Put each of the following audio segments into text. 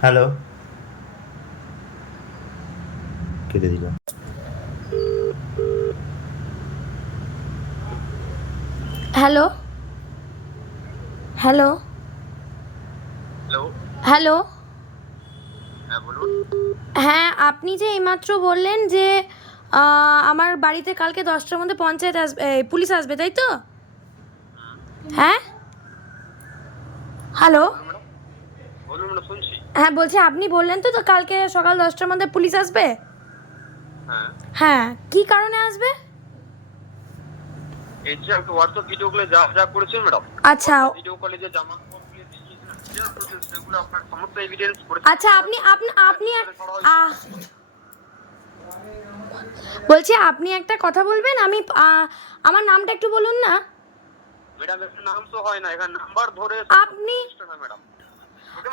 Hello. কেটে দিল hello. Hello. Hello. Hello. হ্যাঁ হ্যাঁ আপনি যে এইমাত্র বললেন যে আমার বাড়িতে কালকে দশটার মধ্যে পঞ্চায়েত আসবে পুলিশ আসবে তাই তো? হ্যাঁ? হ্যালো ম্যাডাম বলুন ম্যাডাম শুনছি হ্যাঁ বলছি আপনি বললেন তো তো কালকে সকাল দশটার মধ্যে পুলিশ আসবে? হ্যাঁ। হ্যাঁ কি কারণে আসবে? আচ্ছা। আচ্ছা আপনি আপনি আপনি বলছি আপনি একটা কথা বলবেন? আমি আমার নামটা একটু বলুন না। ম্যাডাম নাম তো হয় না এখানে নাম্বার ধরে আপনি ম্যাডাম।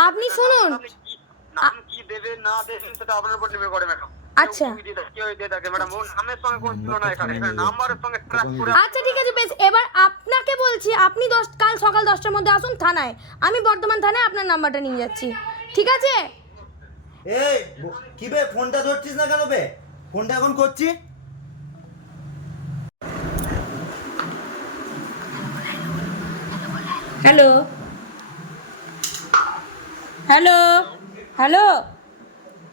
আপনি শুনুন। কি দেবেন না দেবেন সেটা আপনার উপর নির্ভর করে ম্যাডাম। আচ্ছা। আচ্ছা ঠিক আছে বেশ। এবার আপনাকে বলছি আপনি দশ কাল সকাল দশটার মধ্যে আসুন থানায়। আমি বর্ধমান থানায় আপনার নাম্বারটা নিয়ে যাচ্ছি। ঠিক আছে? এই কি বে ফোনটা ধরছিস না কেন বে? ফোনটা এখন করছি? হ্যালো। Hello hello.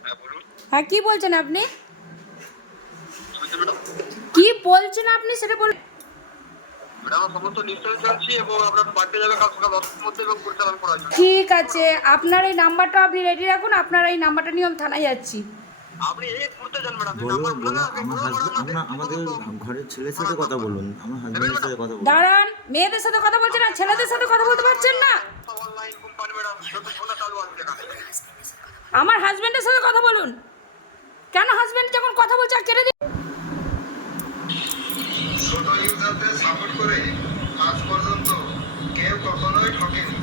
হ্যাঁ বলুন। হ্যাঁ কি বলছেন আপনি? কি বলছেন আপনি সেটা বল ম্যাডাম সমস্ত নিশ্চয় চলছি এবং আপনার বাড়িতে যাবে কাল সকাল দশটার মধ্যে এবং পরিচালনা করা যাবে ঠিক আছে আপনার এই নাম্বারটা আপনি রেডি রাখুন আপনার এই নাম্বারটা নিয়ে আমি থানায় যাচ্ছি। আপনি এই ঘুরতে যান ম্যাডাম বলুন বলুন আমার হাজবেন্ড আপনার আমাদের ঘরের ছেলের সাথে কথা বলুন আমার হাজবেন্ডের সাথে কথা বলুন। দাঁড়ান মেয়েদের সাথে কথা বলছেন আর ছেলেদের সাথে কথা বলতে পারছেন না। আমার হাজবেন্ডের সাথে কথা বলুন। কেন হাজবেন্ড যখন কথা বলছে আর কেটে দিন? ছোট ইউজারদের সাপোর্ট করে আজ পর্যন্ত কেউ কখনোই ঠকেনি।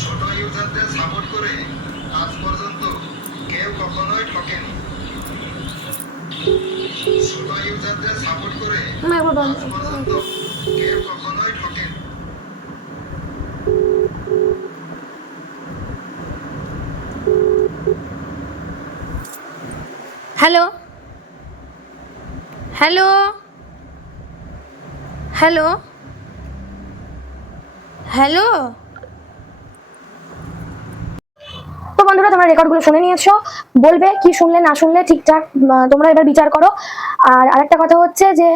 ছোট ইউজারদের সাপোর্ট করে আজ পর্যন্ত কেউ কখনোই ঠকেনি। ছোট ইউজারদের সাপোর্ট করে আজ পর্যন্ত কেউ কখনোই ঠকেনি। হ্যালো হ্যালো হ্যালো হ্যালো তো বন্ধুরা, তোমরা রেকর্ডগুলো শুনে নিয়েছো। বলবে কি শুনলে, না শুনলে, ঠিকঠাক তোমরা এবার বিচার করো। আর আরেকটা কথা হচ্ছে যে,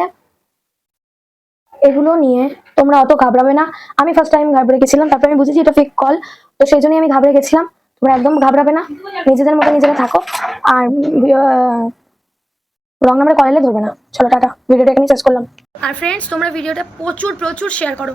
এগুলো নিয়ে তোমরা অত ঘাবড়াবে না। আমি ফার্স্ট টাইম ঘাবড়ে গেছিলাম, তারপরে আমি বুঝেছি এটা ফেক কল তো সেই জন্যই আমি ঘাবড়ে গেছিলাম। তোমরা একদম ঘাবড়াবে না। নিজেদের মতো নিজেরা থাকো। আর রং নাম্বারে কল এলে ধরবে না। চলো টাটা ভিডিওটা এখানেই শেষ করলাম। আর ফ্রেন্ডস তোমরা ভিডিওটা প্রচুর প্রচুর শেয়ার করো।